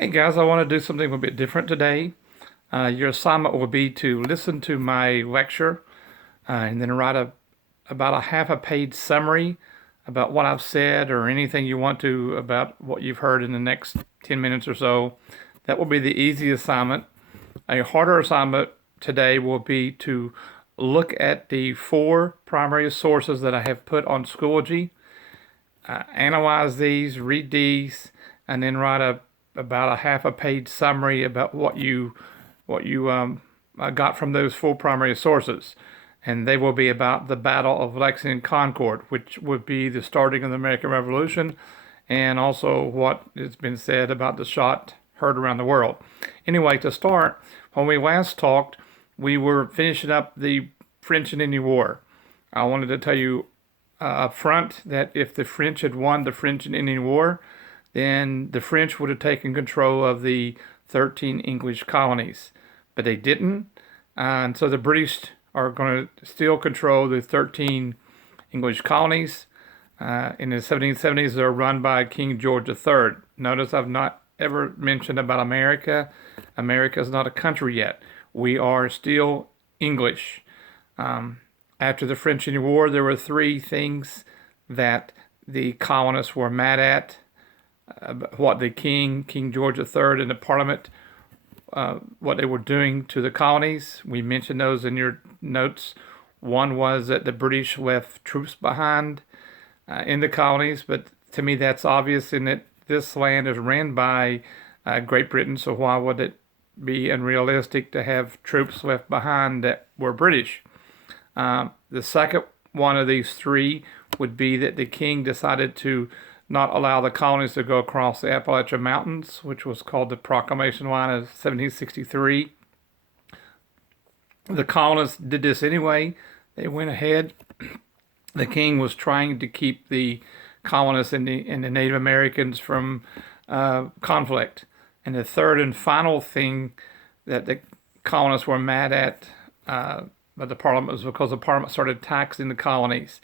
Hey guys, I want to do something a bit different today. Your assignment will be to listen to my lecture and then write about a half a page summary about what I've said or anything you want to about what you've heard in the next 10 minutes or so. That will be the easy assignment. A harder assignment today will be to look at the four primary sources that I have put on Schoology, analyze these, read these, and then write about a half a page summary about what you got from those four primary sources. And they will be about the Battle of Lexington and Concord, which would be the starting of the American Revolution, and also what has been said about the shot heard around the world. Anyway, to start, when we last talked, we were finishing up the French and Indian War. I wanted to tell you up front that if the French had won the French and Indian War, then the French would have taken control of the 13 English colonies. But they didn't, and so the British are going to still control the 13 English colonies. In the 1770s, they're run by King George III. Notice I've not ever mentioned about America. America is not a country yet. We are still English. After the French Indian War, there were three things that the colonists were mad at. What the King George III, and the Parliament, what they were doing to the colonies. We mentioned those in your notes. One was that the British left troops behind in the colonies, but to me that's obvious in that this land is ran by Great Britain, so why would it be unrealistic to have troops left behind that were British? The second one of these three would be that the king decided to not allow the colonies to go across the Appalachian Mountains, which was called the Proclamation Line of 1763. The colonists did this anyway. They went ahead. The king was trying to keep the colonists and the Native Americans from conflict. And the third and final thing that the colonists were mad at the Parliament was because the Parliament started taxing the colonies.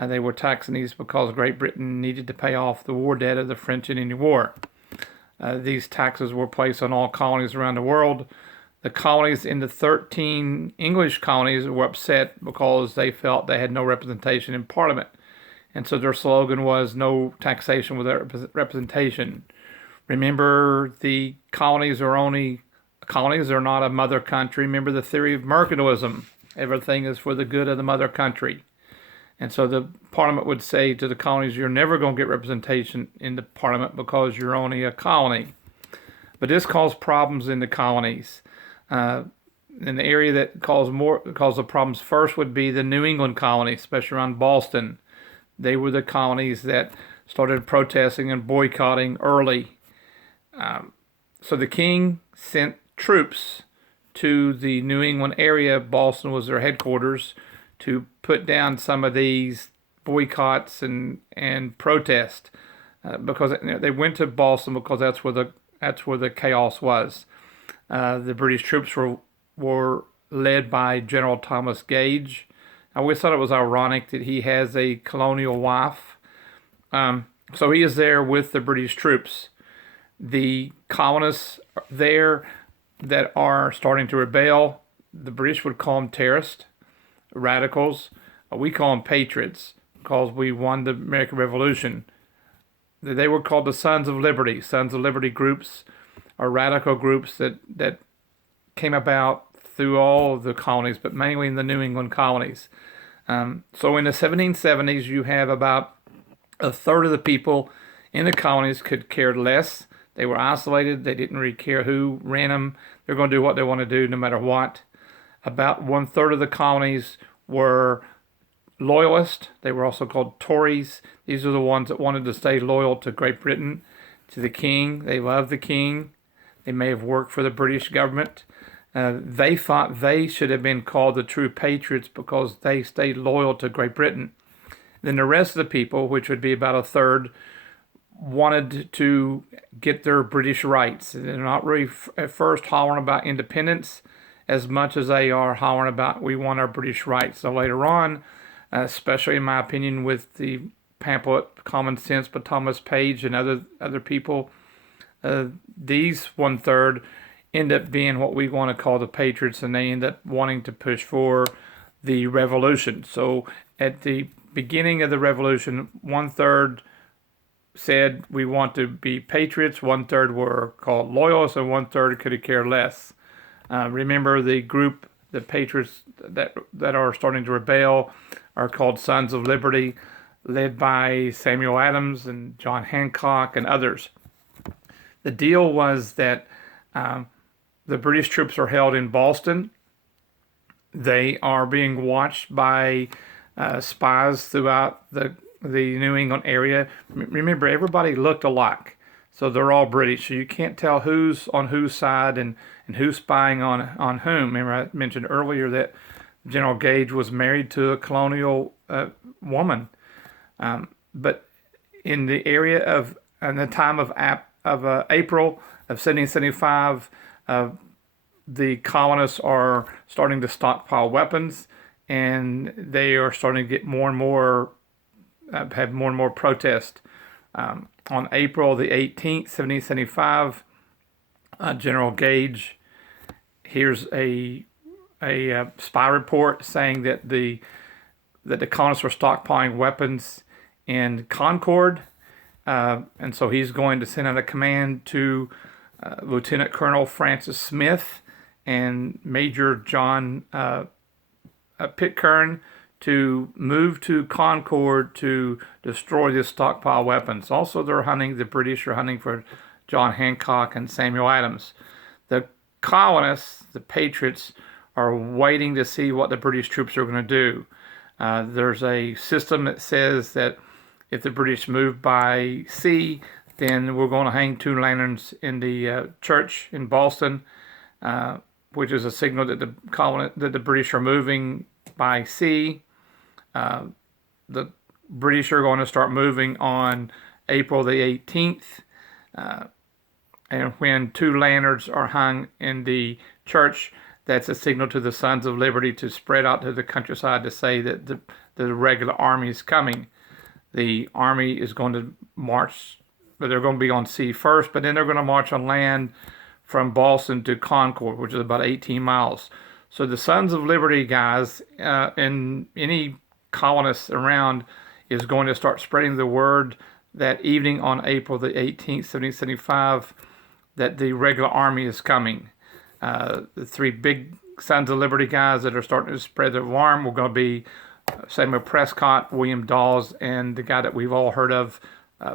They were taxing these because Great Britain needed to pay off the war debt of the French and Indian War. These taxes were placed on all colonies around the world. The colonies in the 13 English colonies were upset because they felt they had no representation in Parliament. And so their slogan was no taxation without representation. Remember, the colonies are only colonies, are not a mother country. Remember the theory of mercantilism. Everything is for the good of the mother country. And so the Parliament would say to the colonies, you're never going to get representation in the Parliament because you're only a colony. But this caused problems in the colonies. In the area that caused the problems first would be the New England colonies, especially around Boston. They were the colonies that started protesting and boycotting early. So the king sent troops to the New England area. Boston was their headquarters, to put down some of these boycotts and protest, because they went to Boston because that's where the chaos was. The British troops were led by General Thomas Gage. I always thought it was ironic that he has a colonial wife. So he is there with the British troops. The colonists there that are starting to rebel, the British would call them terrorists, radicals. We call them patriots because we won the American Revolution. They were called the Sons of Liberty. Sons of Liberty groups are radical groups that came about through all of the colonies, but mainly in the New England colonies. So in the 1770s, you have about a third of the people in the colonies could care less. They were isolated. They didn't really care who ran them. They're going to do what they want to do no matter what. About one third of the colonies were loyalists. They were also called Tories. These are the ones that wanted to stay loyal to Great Britain, to the king. They loved the king. They may have worked for the British government. They thought they should have been called the true patriots because they stayed loyal to Great Britain. Then the rest of the people, which would be about a third, wanted to get their British rights. They're not really at first hollering about independence as much as they are hollering about we want our British rights. So later on, especially in my opinion with the pamphlet Common Sense by Thomas Page and other people, These one-third end up being what we want to call the Patriots, and they end up wanting to push for the revolution. So at the beginning of the revolution, one-third said we want to be patriots, one-third were called loyalists, and one-third could care less. Remember, the group, the patriots that are starting to rebel, are called Sons of Liberty, led by Samuel Adams and John Hancock and others. The deal was that the British troops are held in Boston. They are being watched by spies throughout the New England area. Remember, everybody looked alike, so they're all British. So you can't tell who's on whose side and who's spying on whom. Remember, I mentioned earlier that General Gage was married to a colonial woman. But in the area of, in the time of April of 1775, the colonists are starting to stockpile weapons, and they are starting to get more and more, have more and more protest. On April the 18th, 1775, General Gage here's a spy report saying that the colonists were stockpiling weapons in Concord, and so he's going to send out a command to Lieutenant Colonel Francis Smith and Major John Pitcairn to move to Concord to destroy this stockpile weapons. Also, the British are hunting for John Hancock and Samuel Adams. The colonists, the patriots, are waiting to see what the British troops are going to do. There's a system that says that if the British move by sea, then we're going to hang 2 lanterns in the church in Boston, which is a signal that the British are moving by sea. The British are going to start moving on April the 18th. And when 2 lanterns are hung in the church, that's a signal to the Sons of Liberty to spread out to the countryside to say that the regular army is coming. The army is going to march, but they're going to be on sea first, but then they're going to march on land from Boston to Concord, which is about 18 miles. So the Sons of Liberty guys and any colonists around is going to start spreading the word that evening on April the 18th, 1775, that the regular army is coming. The 3 big Sons of Liberty guys that are starting to spread the alarm were going to be Samuel Prescott, William Dawes, and the guy that we've all heard of,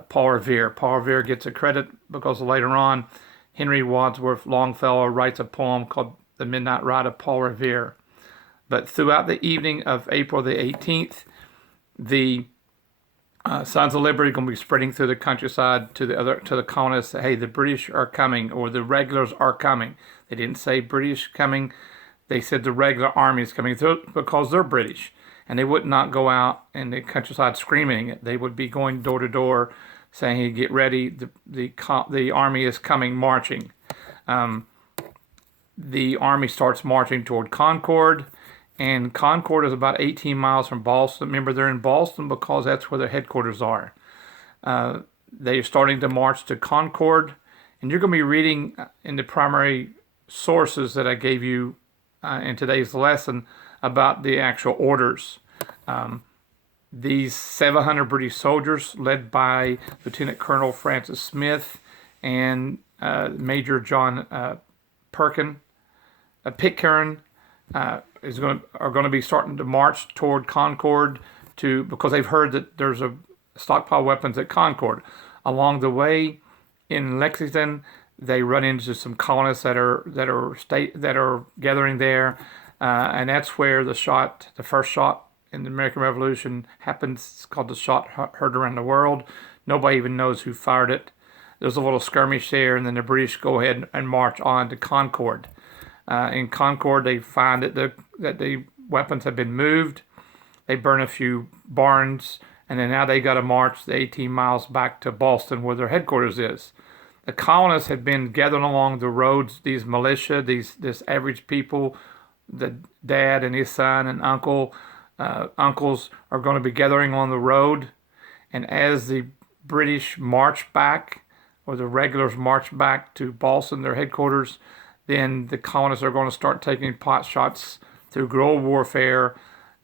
Paul Revere. Paul Revere gets a credit because later on, Henry Wadsworth Longfellow writes a poem called The Midnight Ride of Paul Revere. But throughout the evening of April the 18th, the Sons of Liberty are going to be spreading through the countryside to the colonists. Hey, the British are coming, or the regulars are coming. They didn't say British coming. They said the regular army is coming through because they're British. And they would not go out in the countryside screaming it. They would be going door to door saying, hey, get ready, the army is coming, marching. The army starts marching toward Concord, and Concord is about 18 miles from Boston. Remember, they're in Boston because that's where their headquarters are. They're starting to march to Concord, and you're going to be reading in the primary sources that I gave you in today's lesson about the actual orders. These 700 British soldiers, led by Lieutenant Colonel Francis Smith and Major John Pitcairn, are going to be starting to march toward Concord because they've heard that there's a stockpile of weapons at Concord. Along the way in Lexington, they run into some colonists that are gathering there, and that's where the first shot in the American Revolution happens. It's called the shot heard around the world. Nobody even knows who fired it. There's a little skirmish there, and then the British go ahead and march on to Concord. In Concord, they find that the weapons have been moved. They burn a few barns, and then now they got to march the 18 miles back to Boston, where their headquarters is. The colonists had been gathering along the roads. These militia, this average people, the dad and his son and uncles are going to be gathering on the road. And as the British march back, or the regulars march back to Boston, their headquarters, then the colonists are going to start taking pot shots through guerrilla warfare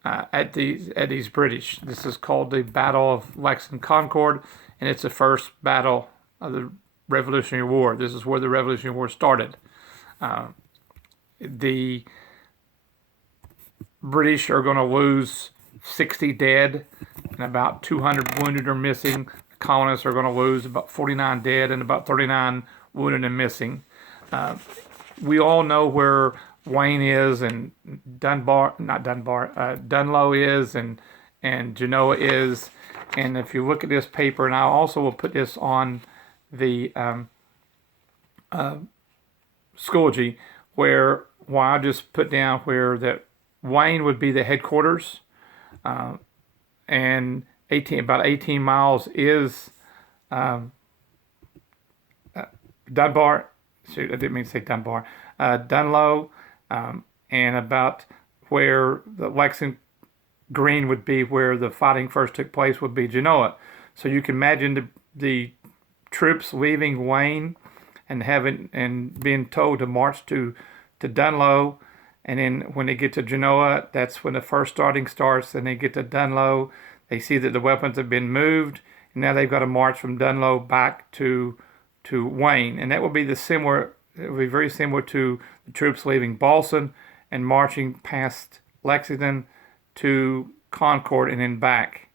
at these British. This is called the Battle of Lexington, Concord, and it's the first battle of the Revolutionary War. This is where the Revolutionary War started. The British are going to lose 60 dead and about 200 wounded or missing. The colonists are going to lose about 49 dead and about 39 wounded and missing. We all know where Wayne is and Dunlow is and Genoa is. And if you look at this paper, and I also will put this on the Schoology, where I just put down where that Wayne would be the headquarters, and about 18 miles is Dunbar. Shoot, I didn't mean to say Dunbar. Dunlow, and about where the Lexington Green would be, where the fighting first took place, would be Genoa. So you can imagine the troops leaving Wayne and being told to march to Dunlow, and then when they get to Genoa, that's when the first starting starts. And they get to Dunlow, they see that the weapons have been moved, and now they've got to march from Dunlow back to Wayne, and that will be similar. It will be very similar to the troops leaving Boston and marching past Lexington to Concord and then back.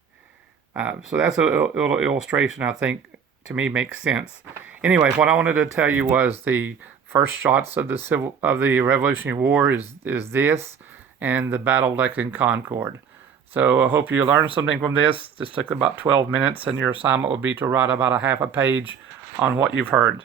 So that's a little illustration, I think, to me makes sense. Anyway, what I wanted to tell you was the first shots of the Revolutionary War is this, and the Battle of Lexington, Concord. So I hope you learned something from this. This took about 12 minutes, and your assignment will be to write about a half a page on what you've heard.